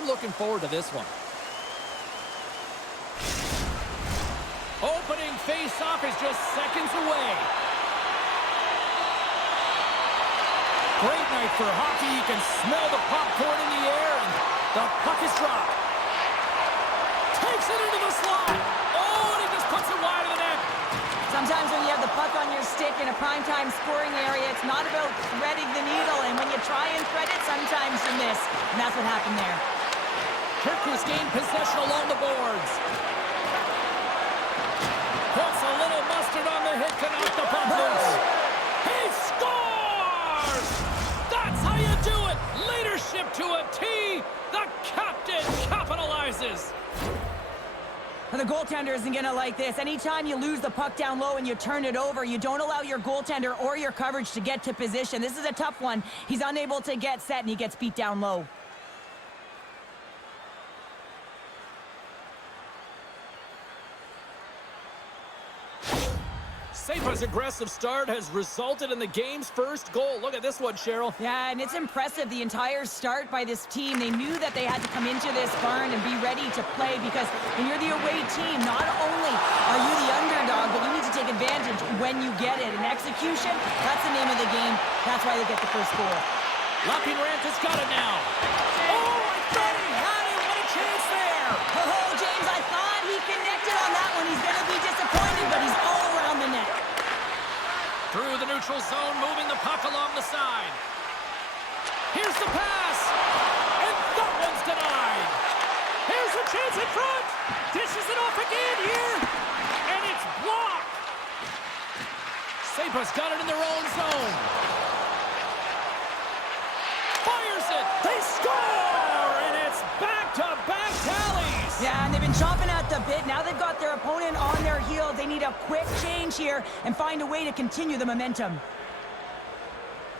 I'm looking forward to this one. Opening face-off is just seconds away. Great night for hockey. You can smell the popcorn in the air, and the puck is dropped. Takes it into the slot. Oh, and he just puts it wide of the net. Sometimes when you have the puck on your stick in a primetime scoring area, it's not about threading the needle, and when you try and thread it, sometimes you miss, and that's what happened there. Turku's gained possession along the boards. Puts a little mustard on the hit to knock the puck loose. He scores! That's how you do it! Leadership to a T! The captain capitalizes! The goaltender isn't going to like this. Anytime you lose the puck down low and you turn it over, you don't allow your goaltender or your coverage to get to position. This is a tough one. He's unable to get set, and he gets beat down low. SaiPa's aggressive start has resulted in the game's first goal. Look at this one, Cheryl. Yeah, and it's impressive, the entire start by this team. They knew that they had to come into this barn and be ready to play, because when you're the away team, not only are you the underdog, but you need to take advantage when you get it. And execution, that's the name of the game. That's why they get the first goal. Lapinranta's got it now. Oh, I thought he had it. What a chance there. Oh, James, I thought he connected on that one. He's going to be disappointed, but he's all around the net. Through the neutral zone, moving the puck along the side. Here's the pass. And that one's denied. Here's a chance in front. Dishes it off again here. And it's blocked. SaiPa's got it in their own zone. Fires it. They score. And it's back-to-back tallies. Yeah, and they've been chomping at the bit. Now they've got their opponent on their heels. They need a quick change here and find a way to continue the momentum.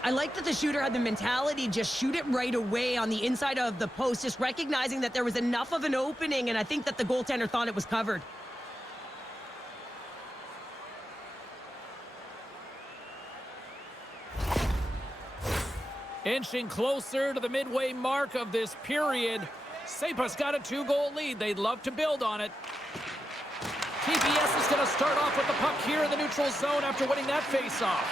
I like that the shooter had the mentality, just shoot it right away on the inside of the post, just recognizing that there was enough of an opening, and I think that the goaltender thought it was covered. Inching closer to the midway mark of this period. SaiPa's got a 2-goal lead. They'd love to build on it. TPS is going to start off with the puck here in the neutral zone after winning that faceoff.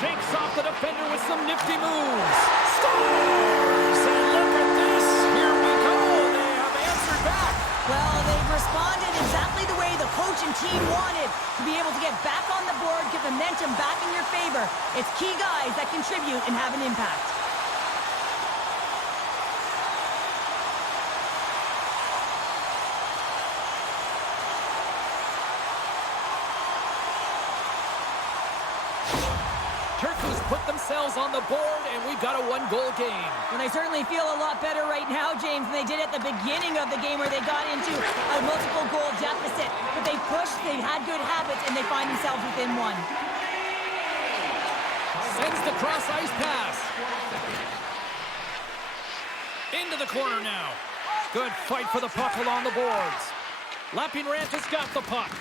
Shakes off the defender with some nifty moves. Scores! And look at this. Here we go. They have answered back. Well, they've responded exactly the way the coach and team wanted, to be able to get back on the board, get momentum back in your favor. It's key guys that contribute and have an impact. Turku's put themselves on the board, and we've got a 1-goal game. Well, they certainly feel a lot better right now, James, than they did at the beginning of the game, where they got into a multiple-goal deficit. But they pushed, they had good habits, and they find themselves within one. Sends the cross-ice pass. Into the corner now. Good fight for the puck along the boards. Lapinranta's got the puck.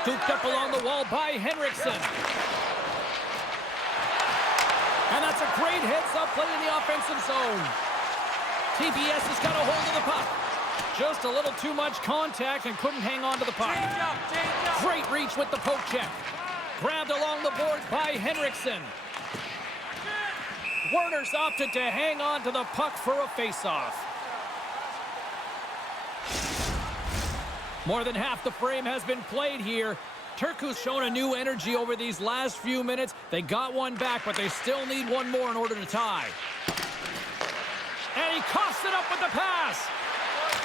Scooped up along the wall by Henriksen. And that's a great heads-up play in the offensive zone. TPS has got a hold of the puck. Just a little too much contact and couldn't hang on to the puck. Great reach with the poke check. Grabbed along the boards by Henriksen. Werner's opted to hang on to the puck for a face-off. More than half the frame has been played here. Turku's shown a new energy over these last few minutes. They got one back, but they still need one more in order to tie. And he coughs it up with the pass.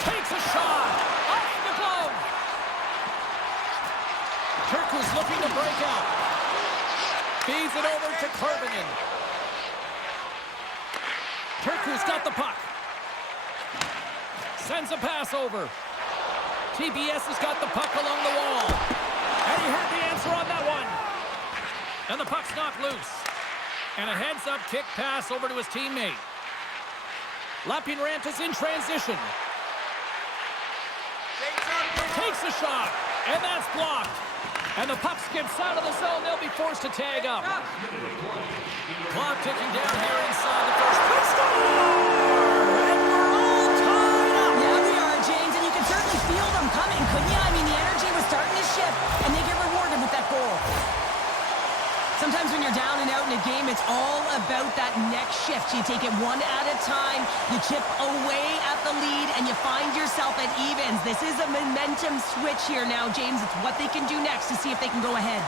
Takes a shot. Off the glove. Turku's looking to break out. Feeds it over to Karvinen. Turku's got the puck. Sends a pass over. TPS has got the puck along the wall. And he had the answer on that one. And the puck's knocked loose. And a heads-up kick pass over to his teammate. Lapinranta's in transition. Takes a shot. And that's blocked. And the puck skips out of the zone. They'll be forced to tag up. Clock ticking down here inside the first. Score! And out that next shift. You take it one at a time, you chip away at the lead, and you find yourself at evens. This is a momentum switch here now, James. It's what they can do next to see if they can go ahead.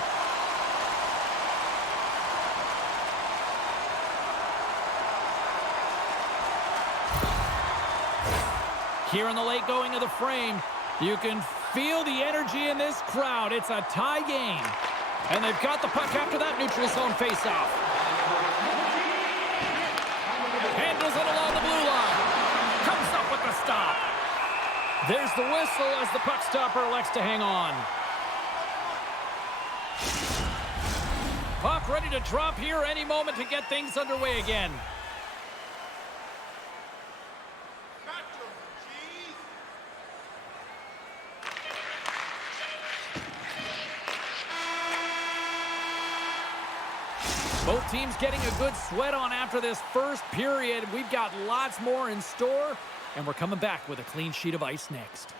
Here in the late going of the frame, you can feel the energy in this crowd. It's a tie game. And they've got the puck after that neutral zone faceoff. Handles it along the blue line. Comes up with the stop. There's the whistle as the puck stopper elects to hang on. Puck ready to drop here any moment to get things underway again. Both teams getting a good sweat on after this first period. We've got lots more in store, and we're coming back with a clean sheet of ice next.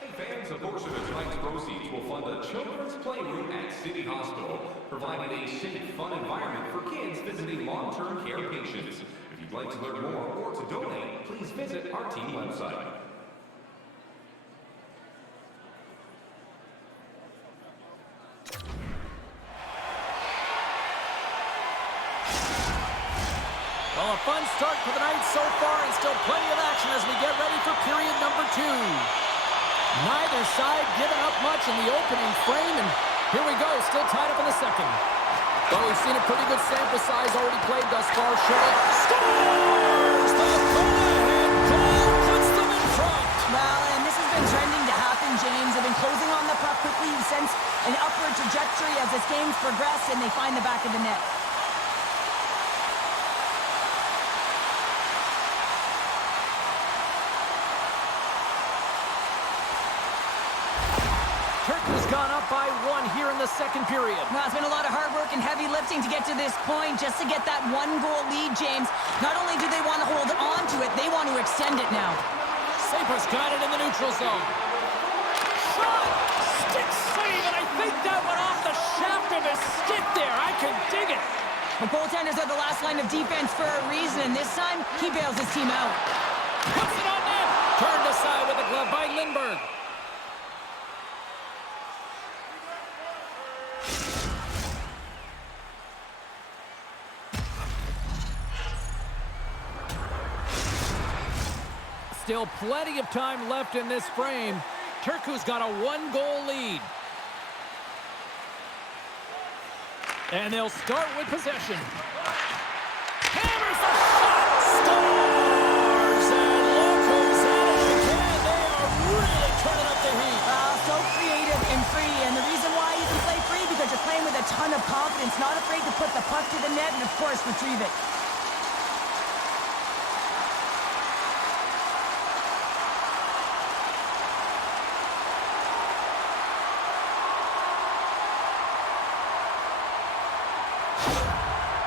Hey fans, a portion of tonight's proceeds will fund a children's playroom at City Hospital, providing a safe, fun environment for kids visiting long-term care patients. If you'd like to learn more or to donate, please visit our team website. Well, a fun start to the night so far, and still plenty of action as we get ready for period number 2. Neither side giving up much in the opening frame, and here we go, still tied up in the second. Well, we've seen a pretty good sample size already played thus far. Cheryl scores! The go-ahead goal puts them in front. Well, and this has been trending to happen, James. They've been closing on the puck quickly. You sense an upward trajectory as this game's progressed, and they find the back of the net. Turku's gone up by 1 here in the second period. Well, it's been a lot of hard work and heavy lifting to get to this point, just to get that 1-goal lead, James. Not only do they want to hold on to it, they want to extend it now. SaiPa's got it in the neutral zone. Shot! Stick save, and I think that went off the shaft of his stick there. I can dig it. The goaltenders are the last line of defense for a reason, and this time, he bails his team out. Puts it on net. Turned aside with a glove by Lindbergh. Still plenty of time left in this frame. Turku's got a 1-goal lead. And they'll start with possession. Hammers the shot! Scores! And look who's at it again. They are really turning up the heat. So creative and free, and the reason why you can play free, because you're playing with a ton of confidence, not afraid to put the puck to the net and, of course, retrieve it.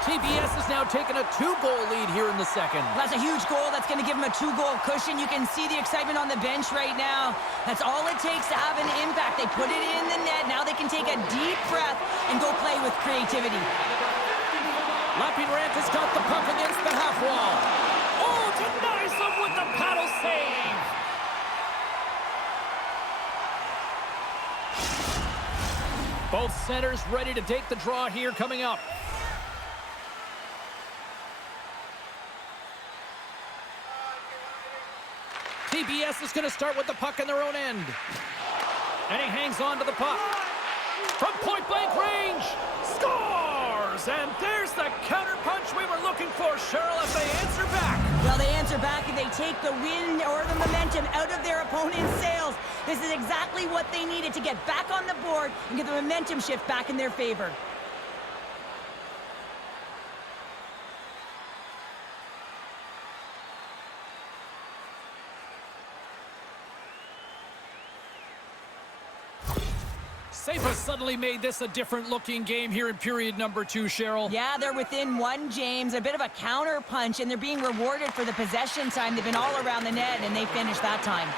TPS has now taken a 2-goal lead here in the second. That's a huge goal. That's going to give them a 2-goal cushion. You can see the excitement on the bench right now. That's all it takes to have an impact. They put it in the net. Now they can take a deep breath and go play with creativity. Lapinrant has got the puck against the half wall. Oh, denies them with the paddle save. Both centers ready to take the draw here coming up. TPS is going to start with the puck in their own end. And he hangs on to the puck. From point-blank range, scores! And there's the counter-punch we were looking for, Cheryl, as they answer back. Well, they answer back and they take the wind or the momentum out of their opponent's sails. This is exactly what they needed to get back on the board and get the momentum shift back in their favor. SaiPa suddenly made this a different-looking game here in period number 2, Cheryl. Yeah, they're within 1, James. A bit of a counter-punch, and they're being rewarded for the possession time. They've been all around the net, and they finished that time.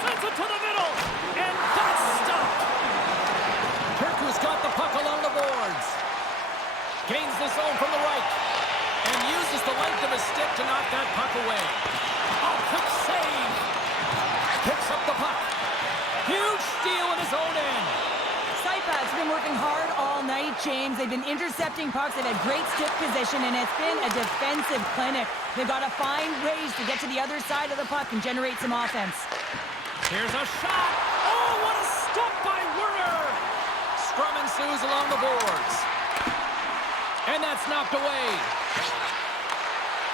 Sends it to the middle, and that's stopped. Turku's got the puck along the boards. Gains the zone from the right. And uses the length of his stick to knock that puck away. Oh, quick save. Picks up the puck. Huge steal in his own end. SaiPa has been working hard all night, James. They've been intercepting pucks. They've had great stick position, and it's been a defensive clinic. They've got to find ways to get to the other side of the puck and generate some offense. Here's a shot. Oh, what a stop by Werner. Scrum ensues along the boards. And that's knocked away.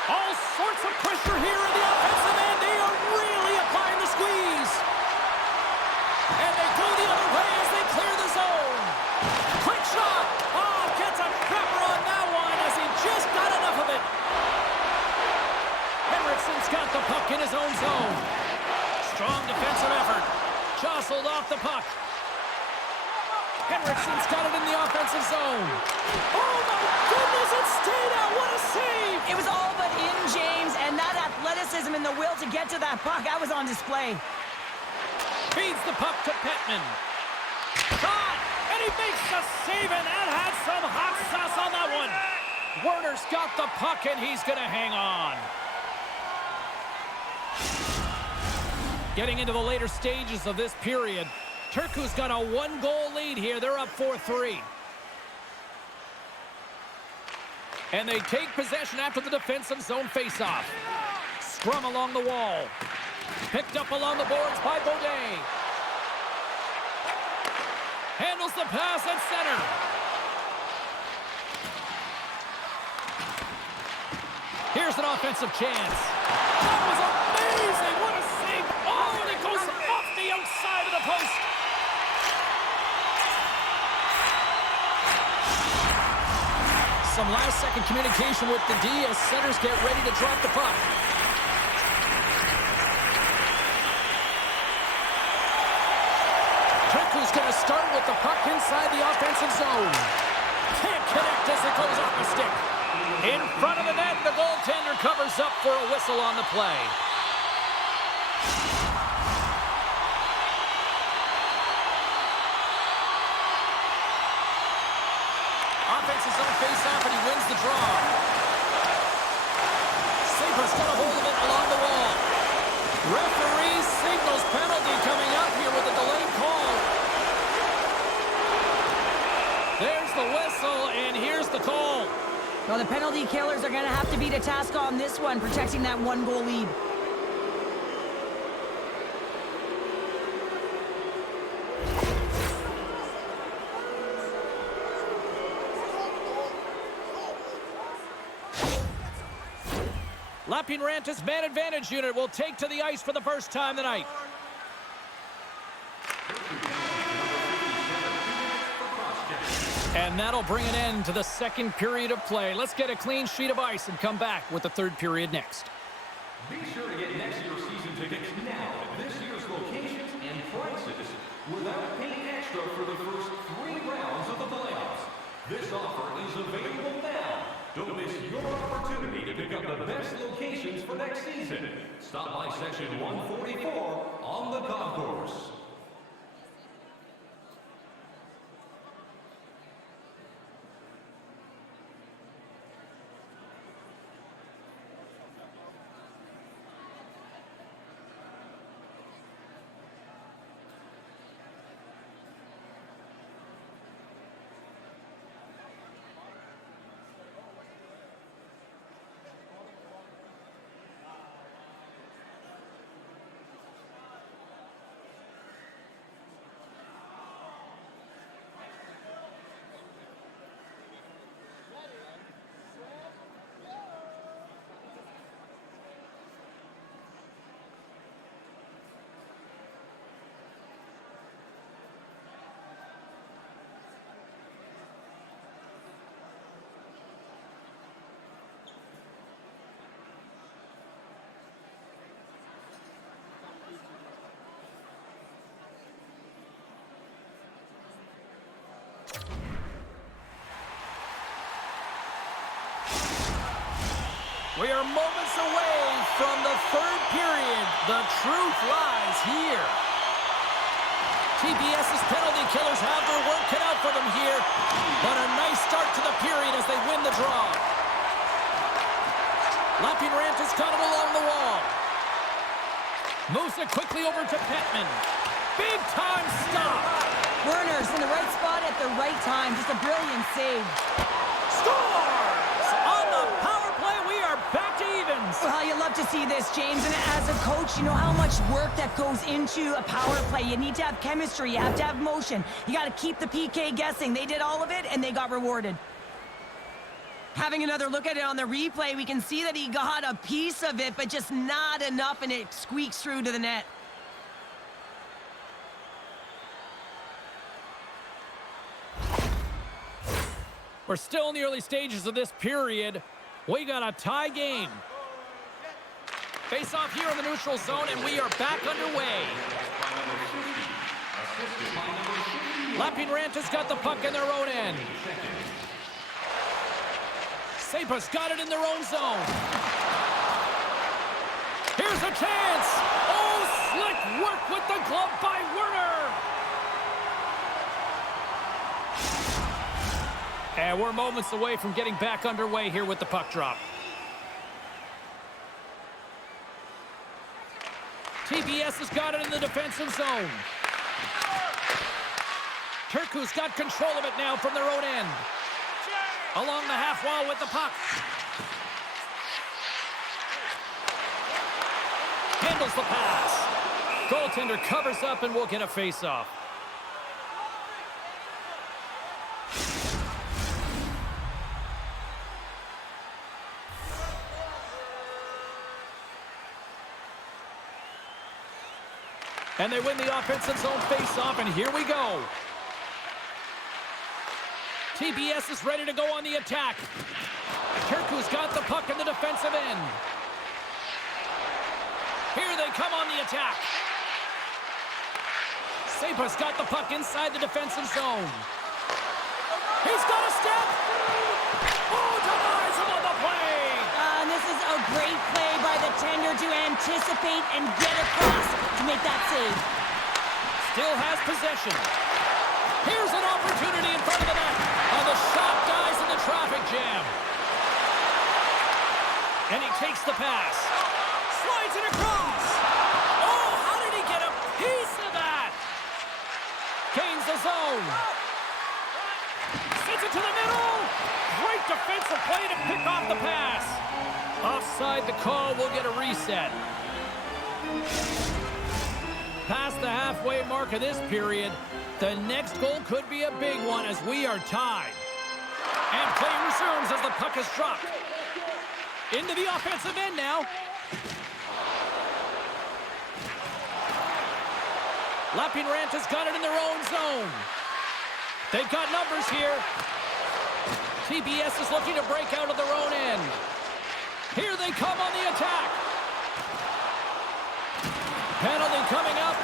All sorts of pressure here in the offensive end. They are really applying the squeeze. And they go the other way as they clear the zone. Quick shot. Oh, gets a crapper on that one as he just got enough of it. Henriksen's got the puck in his own zone. Strong defensive effort. Jostled off the puck. Henriksen's got it in the offensive zone. Oh, my goodness, it stayed out. What a save. It was all but in, James, and that athleticism and the will to get to that puck, that was on display. Feeds the puck to Petman. Shot! And he makes the save, and that had some hot sauce on that one. Werner's got the puck, and he's going to hang on. Getting into the later stages of this period, Turku's got a one-goal lead here. They're up 4-3. And they take possession after the defensive zone face-off. Scrum along the wall. Picked up along the boards by Baudet. Handles the pass at center. Here's an offensive chance. That was amazing. What a save. Oh, and it goes off the outside of the post. Some last-second communication with the D as centers get ready to drop the puck. Turku's going to start with the puck inside the offensive zone. Can't connect as it goes off the stick. In front of the net, the goaltender covers up for a whistle on the play. Offensive zone face-off, and he wins the draw. SaiPa's got a hold of it along the wall. Referee signals penalty coming up here with a delayed call. There's the whistle, and here's the call. Well, the penalty killers are going to have to beat a task on this one, protecting that one-goal lead. Lapinranta's man advantage unit will take to the ice for the first time tonight. And that'll bring an end to the second period of play. Let's get a clean sheet of ice and come back with the third period next. Be sure to get next year's season tickets now at this year's locations and prices without paying extra for the first 3 rounds of the playoffs. This offer is available now. Don't miss your opportunity to pick up the best locations for next season. Stop by section 144 on the concourse. We are moments away from the third period. The truth lies here. TPS's penalty killers have their work cut out for them here. But a nice start to the period as they win the draw. Lapinrant has got it along the wall. Moves it quickly over to Petman. Big time stop. Werner's in the right spot at the right time. Just a brilliant save. Scores! On the power play, we are back to evens. Well, you love to see this, James. And as a coach, you know how much work that goes into a power play. You need to have chemistry. You have to have motion. You got to keep the PK guessing. They did all of it, and they got rewarded. Having another look at it on the replay, we can see that he got a piece of it, but just not enough, and it squeaks through to the net. We're still in the early stages of this period. We got a tie game. Face off here in the neutral zone, and we are back underway. Lapinrant has got the puck in their own end. SaiPa's got it in their own zone. Here's a chance. Oh, slick work with the glove by Werner. And we're moments away from getting back underway here with the puck drop. TPS has got it in the defensive zone. Turku's got control of it now from their own end. Along the half wall with the puck. Handles the pass. Goaltender covers up and will get a face-off. And they win the offensive zone face-off, and here we go. TPS is ready to go on the attack. Turku's got the puck in the defensive end. Here they come on the attack. SaiPa's got the puck inside the defensive zone. He's got a step. Oh, denies him on the play. And this is a great play by the tender to anticipate and get across to make that save. Still has possession. Here's an opportunity in front of the net. And the shot dies in the traffic jam. And he takes the pass. Slides it across. Oh, how did he get a piece of that? Gains the zone. Sends it to the middle. Great defensive play to pick off the pass. Offside the call, will get a reset. Past the halfway mark of this period, the next goal could be a big one as we are tied. And play resumes as the puck is dropped. Into the offensive end now. Lapinrant has got it in their own zone. They've got numbers here. TPS is looking to break out of their own end. Here they come on the attack. Penalty coming up.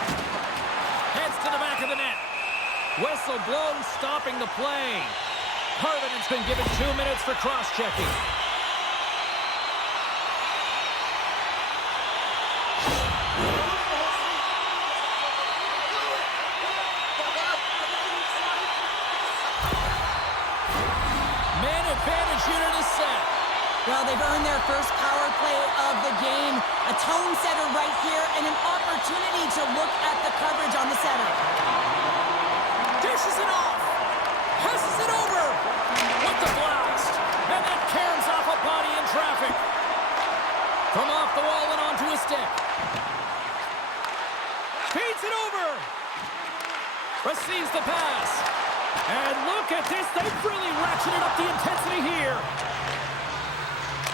Heads to the back of the net. Whistle blown, stopping the play. Harvinen's been given 2 minutes for cross-checking. Man advantage unit is set. Well, they've earned their first power play of the game. A tone setter right here and an opportunity to look at the coverage on the center. Dishes it off. Passes it over. With the blast. And that caroms off a body in traffic. From off the wall and onto a stick. Feeds it over. Receives the pass. And look at this. They've really ratcheted up the intensity here.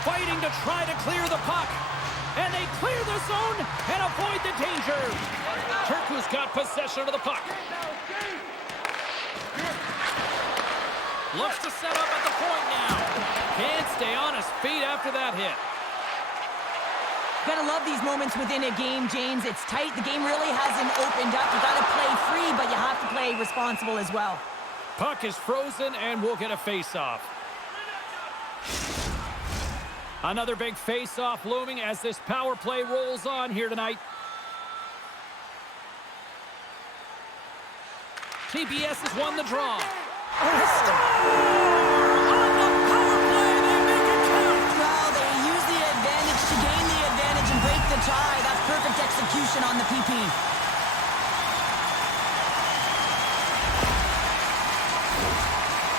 Fighting to try to clear the puck. And they clear the zone and avoid the danger. Turku's got possession of the puck. Looks to set up at the point now. Can't stay on his feet after that hit. Gotta love these moments within a game, James. It's tight. The game really hasn't opened up. You gotta play free, but you have to play responsible as well. Puck is frozen, and we'll get a face-off. Another big face-off looming as this power play rolls on here tonight. TPS has won the draw. On the power play, they make it count. Well, they use the advantage to gain the advantage and break the tie. That's perfect execution on the PP.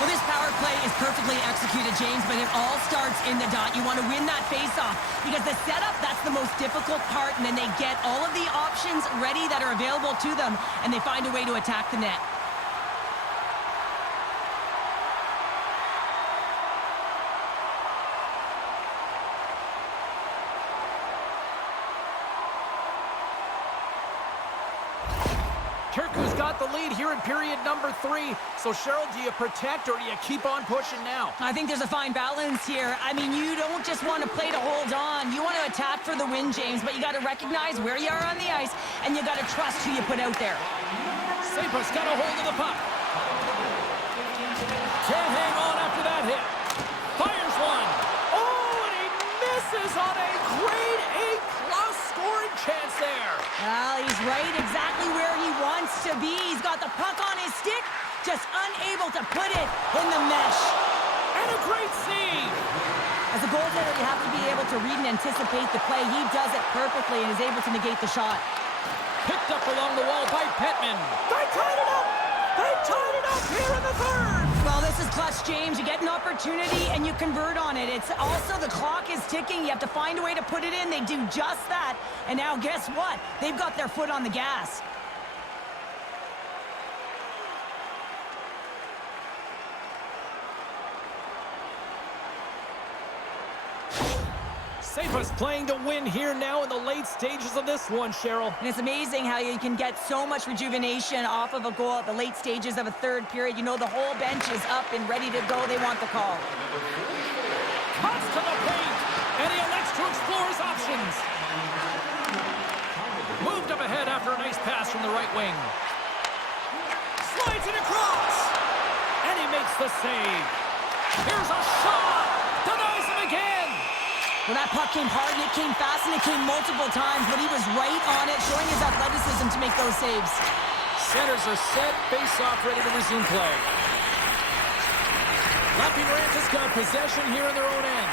Well, this power play is perfectly executed, James, but it all starts in the dot. You want to win that face-off because the setup, that's the most difficult part, and then they get all of the options ready that are available to them, and they find a way to attack the net. Turku's got the lead here in period number 3. So, Cheryl, do you protect or do you keep on pushing now? I think there's a fine balance here. I mean, you don't just want to play to hold on. You want to attack for the win, James, but you got to recognize where you are on the ice, and you got to trust who you put out there. SaiPa's got a hold of the puck. Can't hang on after that hit. Fires one. Oh, and he misses on a grade A-plus scoring chance there. Well, he's right exactly where he wants to be. He's got the puck on his stick, just unable to put it in the mesh. And a great save. As a goaltender, you have to be able to read and anticipate the play. He does it perfectly and is able to negate the shot. Picked up along the wall by Petman. They tied it up. They tied it up here in the third. Well, this is clutch, James. You get an opportunity and you convert on it. It's also the clock is ticking. You have to find a way to put it in. They do just that. And now guess what? They've got their foot on the gas. SaiPa's playing to win here now in the late stages of this one, Cheryl. And it's amazing how you can get so much rejuvenation off of a goal at the late stages of a third period. You know the whole bench is up and ready to go. They want the call. Cuts to the paint, and he elects to explore his options. Moved up ahead after a nice pass from the right wing. Slides it across, and he makes the save. Here's a shot. Denies him again. Well, that puck came hard, and it came fast, and it came multiple times, but he was right on it, showing his athleticism to make those saves. Centers are set, face-off ready to resume play. Lapierranta's got possession here in their own end.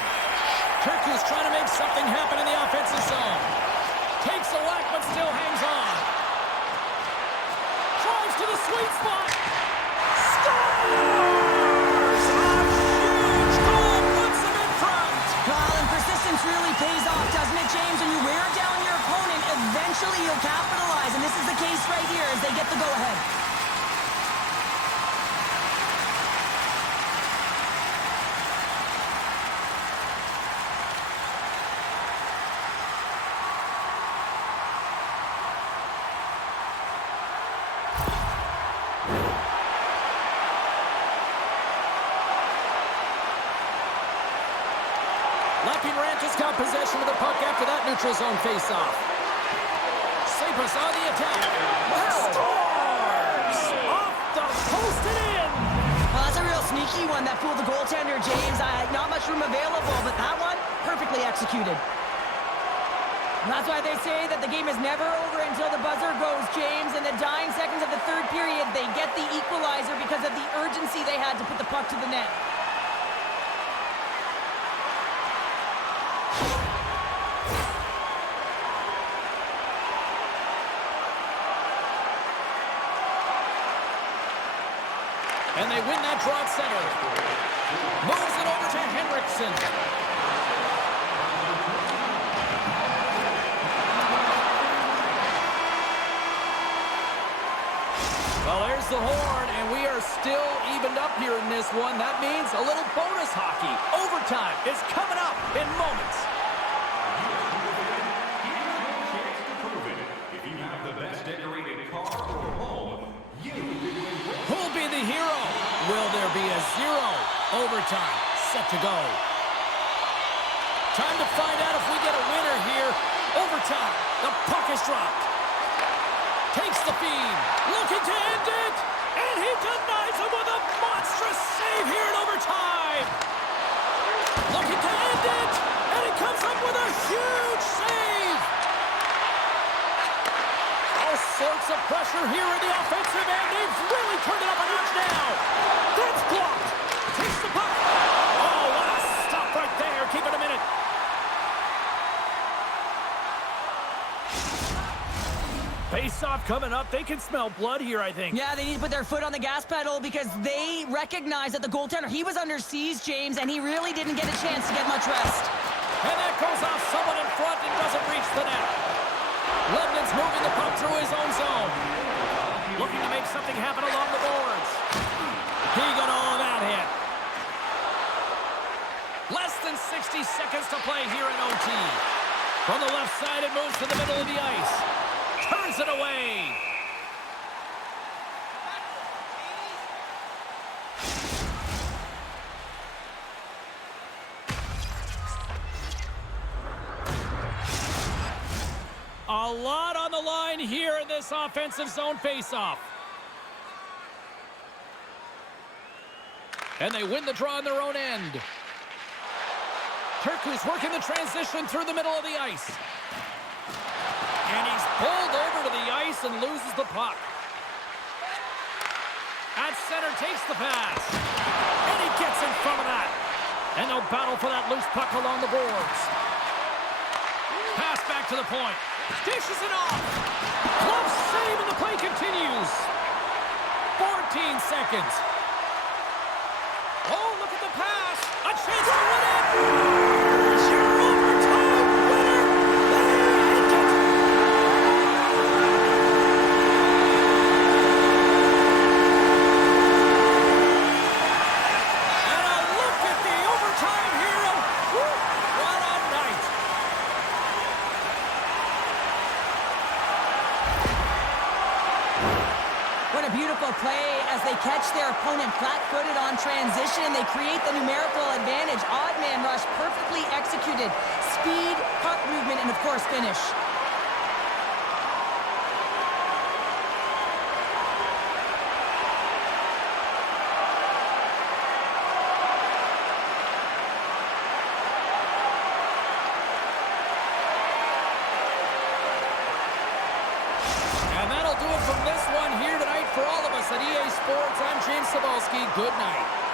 Turku's trying to make something happen in the offensive zone. Takes a whack, but still hangs on. Drives to the sweet spot. Scores! A huge goal puts them in front. Well, and persistence really pays off, doesn't it, James? When you wear down your opponent, eventually you'll capitalize, and this is the case right here as they get the go-ahead. Lapierranta's got possession of the puck after that neutral zone face-off. SaiPa's on the attack. Scores! Off the post and in! Well, that's a real sneaky one that fooled the goaltender, James. Not much room available, but that one, perfectly executed. And that's why they say that the game is never over until the buzzer goes, James. In the dying seconds of the third period, they get the equalizer because of the urgency they had to put the puck to the net. And they win that draw at center. Moves it over to Henriksen. Well, there's the horn, and we are still evened up here in this one. That means a little bonus hockey. Overtime is coming up in moments. If you have the best decorated car or home, you can win. Who'll be the hero? Will there be a zero? Overtime set to go. Time to find out if we get a winner here. Overtime. The puck is dropped. Takes the feed. Looking to end it. And he denies him with a monstrous save here in overtime. Looking to end it. And he comes up with a huge save. All sorts Lots of pressure here in the offensive end. They've really turned it up a notch now. That's blocked. Takes the puck. Oh, what a stop right there. Keep it a minute. Face-off coming up. They can smell blood here, I think. Yeah, they need to put their foot on the gas pedal because they recognize that the goaltender, he was under siege, James, and he really didn't get a chance to get much rest. And that goes off someone in front and doesn't reach the net. Lebanon moving the puck through his own zone. Looking to make something happen along the boards. He got all of that hit. Less than 60 seconds to play here in OT. From the left side, it moves to the middle of the ice. Turns it away. A lot on the line here in this offensive zone face-off. And they win the draw on their own end. Turku's working the transition through the middle of the ice. And he's pulled over to the ice and loses the puck. At center takes the pass. And he gets in front of that. And they'll battle for that loose puck along the boards. Pass back to the point. Dishes it off. Glove save and the play continues. 14 seconds. Oh, look at the pass. A chance to win it. Your overtime winner. And a look at the overtime hero. Woo, what a night. What a beautiful play as they catch their opponent flat-footed on transition. They create the numerical advantage. Odd man rush, perfectly executed. Speed, puck movement, and of course, finish. And that'll do it from this one here tonight for all of us at EA Sports. I'm James Cebulski. Good night.